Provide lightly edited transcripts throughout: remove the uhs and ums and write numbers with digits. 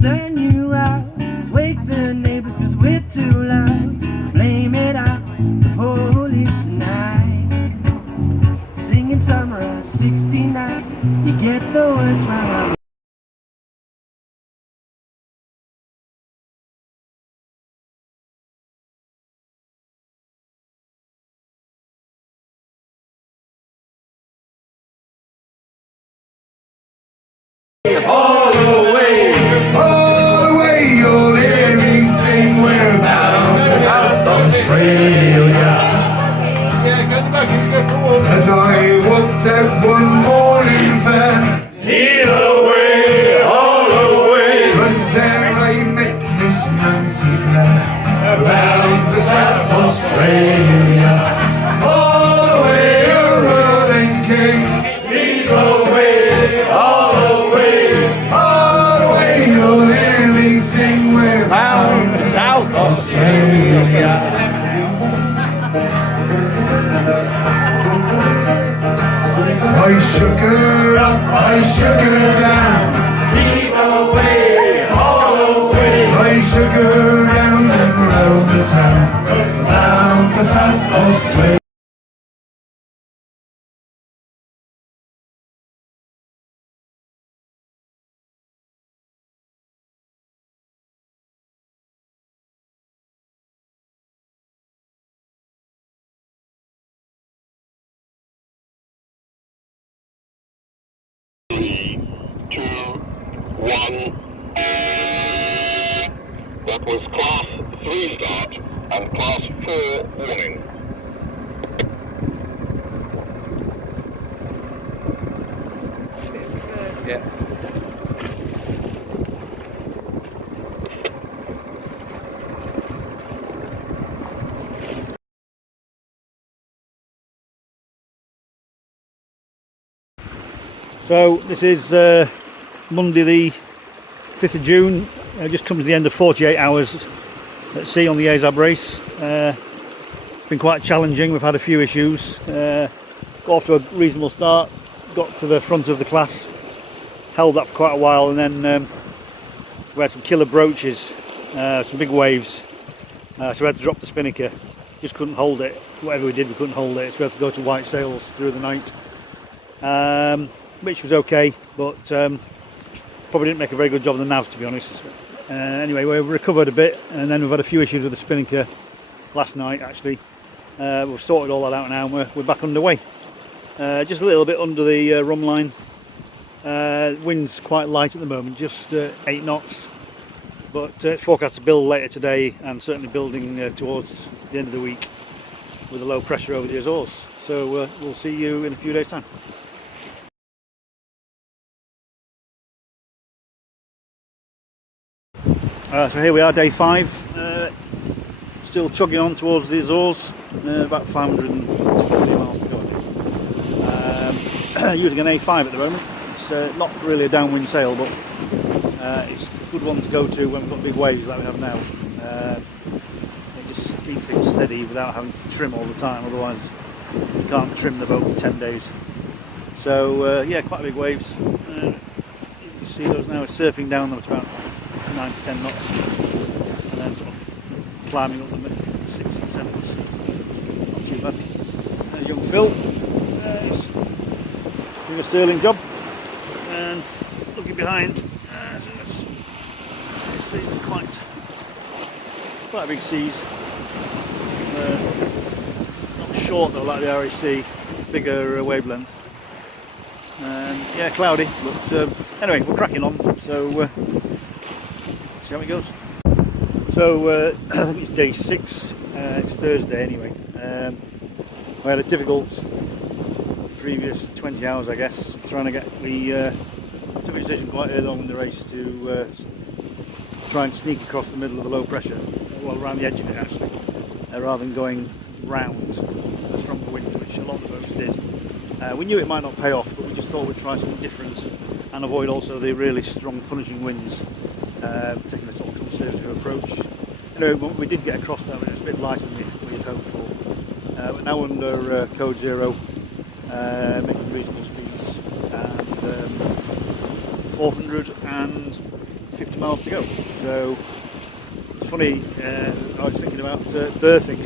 Turn you out, wake the neighbors cause we're too loud. Blame it on the police tonight. Singing summer of '69, you get the words wrong. All the way, you'll hear me sing. We're bound to South Australia. As I walked out one morning fair, away, all the way, 'cause there I met Miss Nancy Blair, bound to South Australia. All the way, a rolling case, lead the way, all the way, you'll hear me sing. We're bound to South Australia. I shook her up, I shook her down, lead the way, all the way. I shook her down and round the town, bound to South Australia. That was class 3 start and class 4 warning. Yeah. So this is Monday the 5th of June. Just comes to the end of 48 hours at sea on the azab race. It's been quite challenging. We've had a few issues. Got off to a reasonable start, got to the front of the class, held that for quite a while, and then we had some killer broaches, some big waves, so we had to drop the spinnaker. Just couldn't hold it. Whatever we did, we couldn't hold it, so we had to go to white sails through the night, which was okay, but probably didn't make a very good job of the nav, to be honest. Anyway, we recovered a bit, and then we've had a few issues with the spinnaker last night actually. We've sorted all that out now, and we're back underway. Just a little bit under the rum line. Wind's quite light at the moment, just 8 knots, but it's forecast to build later today, and certainly building towards the end of the week with a low pressure over the Azores. So we'll see you in a few days' time. So here we are, day 5, still chugging on towards the Azores, about 540 miles to go. Using an A5 at the moment. It's not really a downwind sail, but it's a good one to go to when we've got big waves like we have now. It just keeps things steady without having to trim all the time, otherwise you can't trim the boat for 10 days. So yeah, quite big waves. You can see those now, it's surfing down them at about 9 to 10 knots, and then sort of climbing up them at 6 and 7 knots. Not too bad. There's young Phil. He's doing a sterling job, and looking behind, see quite big seas. Not short though like the RAC, bigger wavelength. Yeah, cloudy, but anyway, we're cracking on, so see how it goes. So I think it's day 6, it's Thursday anyway. We had a difficult previous 20 hours, I guess, trying to get took a decision quite early on in the race to try and sneak across the middle of the low pressure, well, around the edge of it actually, rather than going round the stronger winds, which a lot of the boats did. We knew it might not pay off, but we just thought we'd try something different and avoid also the really strong punishing winds, taking a sort of conservative approach. Anyway, we did get across that, but it was a bit lighter than we had hoped for. We're now under code 0, making reasonable speeds, and 450 50 miles to go. So it's funny, I was thinking about birthing.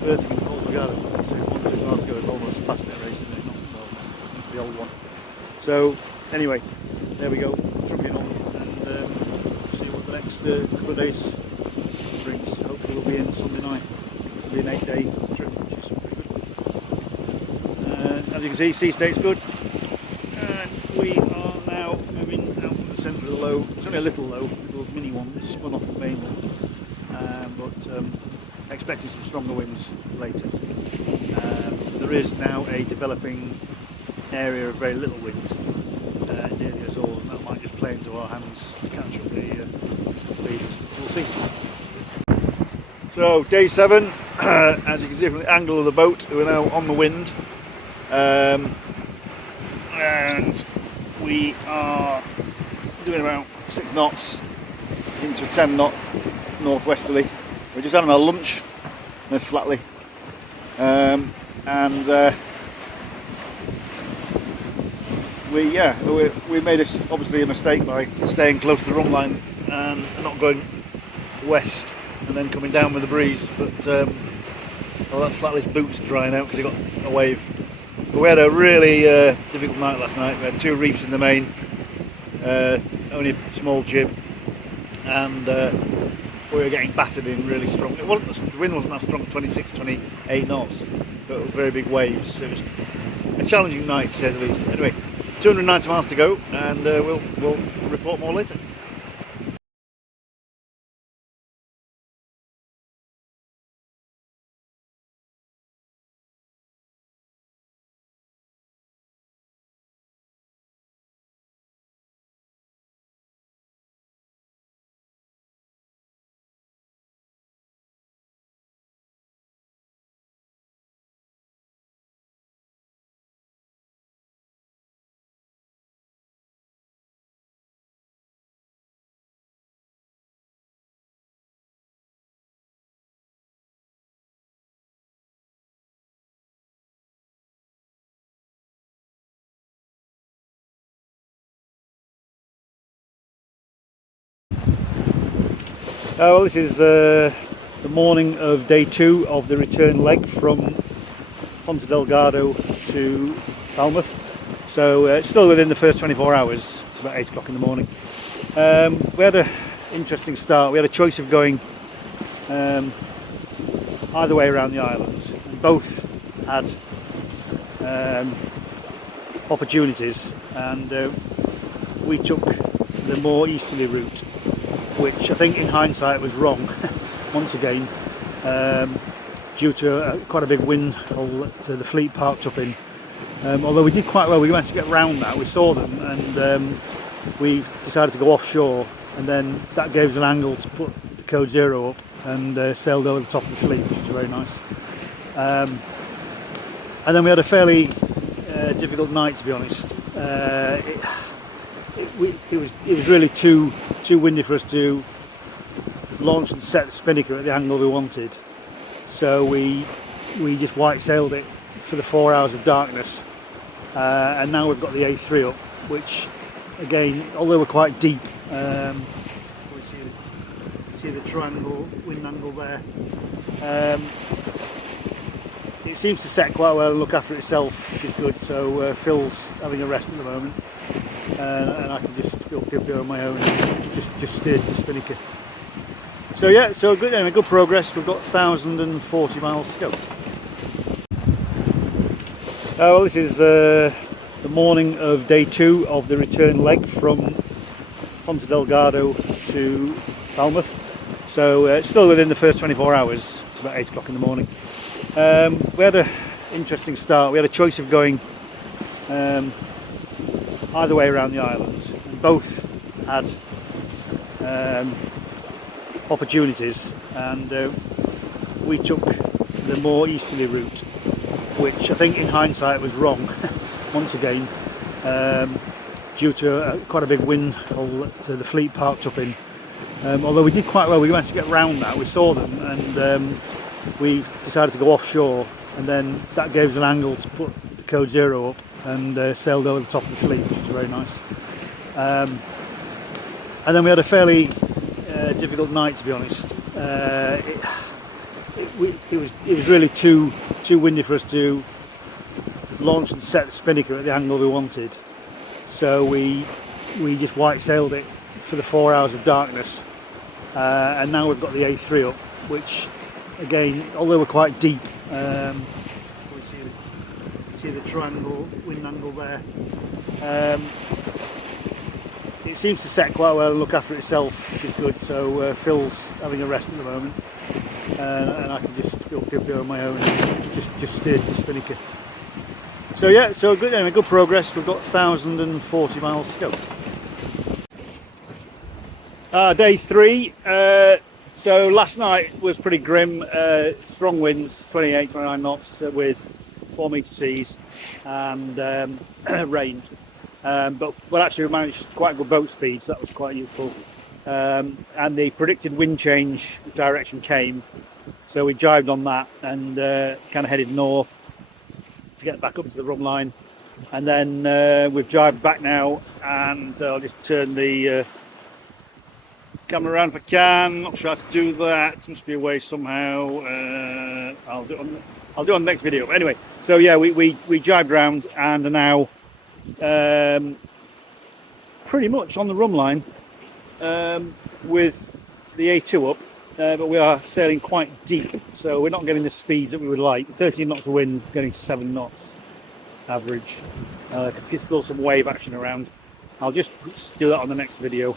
Birthing in Colorado. So 100 miles to go is almost a fast net race, isn't it? Not well, the old one. So anyway, there we go, trucking on, and see what the next couple of days brings. Hopefully we'll be in Sunday night. It'll be an 8-day trip, which is pretty good. As you can see, sea state's good. And we are now moving out from the centre of the low. It's only a little low, little mini one. It's spun off the main one, but expecting some stronger winds later. There is now a developing area of very little wind near the Azores, and that might just play into our hands to catch up the leaders. We'll see. So day 7, as you can see from the angle of the boat, we're now on the wind, and we are doing about 6 knots into a 10 knot northwesterly. We're just having our lunch, nice flatly, and we made obviously a mistake by staying close to the rung line and not going west and then coming down with the breeze. But well, that flatley's boots drying out because he got a wave. But we had a really difficult night last night. We had 2 reefs in the main, only a small jib, and we were getting battered in really strong. The wind wasn't that strong, 26, 28 knots, but very big waves. It was a challenging night to say the least. Anyway, 290 miles to go, and we'll report more later. Well, this is the morning of day 2 of the return leg from Ponta Delgado to Falmouth. So it's still within the first 24 hours. It's about 8 o'clock in the morning. We had an interesting start. We had a choice of going either way around the island. And both had opportunities, and we took the more easterly route, which I think in hindsight was wrong once again, due to quite a big wind hole that the fleet parked up in. Although we did quite well, we managed to get round that, we saw them, and we decided to go offshore, and then that gave us an angle to put the code 0 up and sailed over the top of the fleet, which was very nice. And then we had a fairly difficult night, to be honest. It was really too windy for us to launch and set the spinnaker at the angle we wanted, so we just white sailed it for the 4 hours of darkness, and now we've got the A3 up, which again, although we're quite deep, we see the triangle wind angle there. It seems to set quite well and look after itself, which is good. So Phil's having a rest at the moment, and I can just go up here on my own and just steer to the spinnaker. So yeah, so good. Anyway, good progress. We've got 1,040 miles to go. Well, this is the morning of day 2 of the return leg from Ponta Delgado to Falmouth. So it's still within the first 24 hours. It's about 8 o'clock in the morning. We had an interesting start. We had a choice of going either way around the island, and both had opportunities, and we took the more easterly route, which I think in hindsight was wrong once again, due to quite a big wind hole that the fleet parked up in. Although we did quite well, we managed to get round that, we saw them, and we decided to go offshore, and then that gave us an angle to put the code 0 up and sailed over the top of the fleet, which was very nice. And then we had a fairly difficult night, to be honest. It was really too windy for us to launch and set the spinnaker at the angle we wanted. So we just white sailed it for the 4 hours of darkness. And now we've got the A3 up, which again, although we're quite deep, we see the triangle wind angle there. It seems to set quite well and look after itself, which is good. So Phil's having a rest at the moment, and I can just go up here on my own and just steer to the spinnaker. So yeah, so good. Anyway, good progress. We've got 1,040 miles to go. Day 3. So last night was pretty grim. Strong winds, 28, 29 knots with 4 metre seas, and rain. But actually we managed quite good boat speed, so that was quite useful. And the predicted wind change direction came, so we jibed on that and kind of headed north to get back up to the run line. And then we've jibed back now, and I'll just turn the camera around if I can. Not sure how to do that. Must be a way somehow. I'll do it on the next video. But anyway, so yeah, we jibed round and are now pretty much on the run line with the A2 up, but we are sailing quite deep, so we're not getting the speeds that we would like. 13 knots of wind, getting 7 knots average. Still some wave action around. I'll just do that on the next video.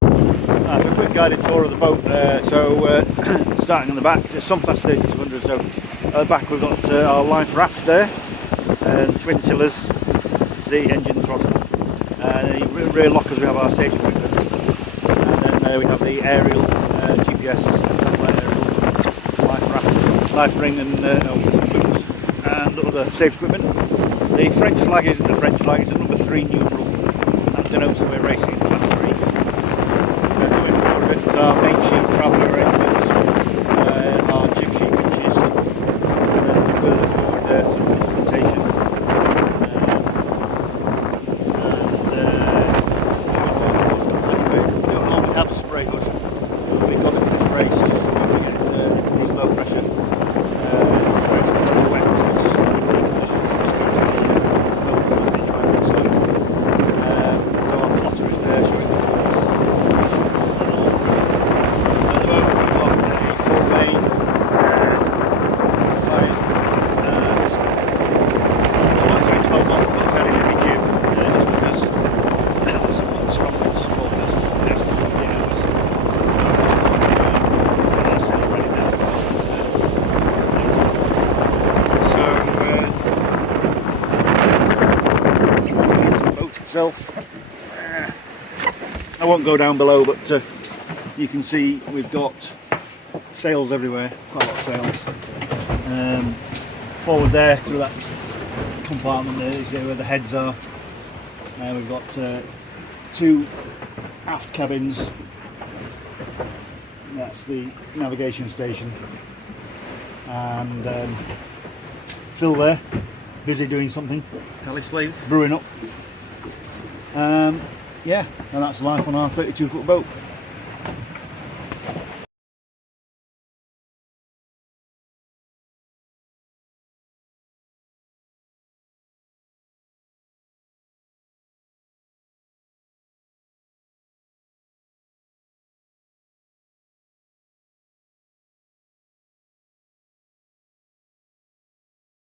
So a quick guided tour of the boat. Starting on the back, there's some fast 3200. So at the back we've got our line for aft there, and twin tillers, the engine throttle. The rear lockers, we have our safety equipment, and then we have the aerial GPS, satellite aerial, life ring and boots, and other safety equipment. The French flag isn't a French flag, it's a number 3 neutral. That denotes that we're racing in class 3. We're going forward with our main sheet traveller arrangement, our jib sheet winches, and then further forward some instrumentation. We don't normally have a spray hood, but we've got it in the race just so we can get to these low pressure I won't go down below, but you can see we've got sails everywhere, quite a lot of sails. Forward there through that compartment there is where the heads are. We've got 2 aft cabins. That's the navigation station, and Phil there, busy doing something. Galley slave. Brewing up. Yeah, and that's life on our 32-foot boat.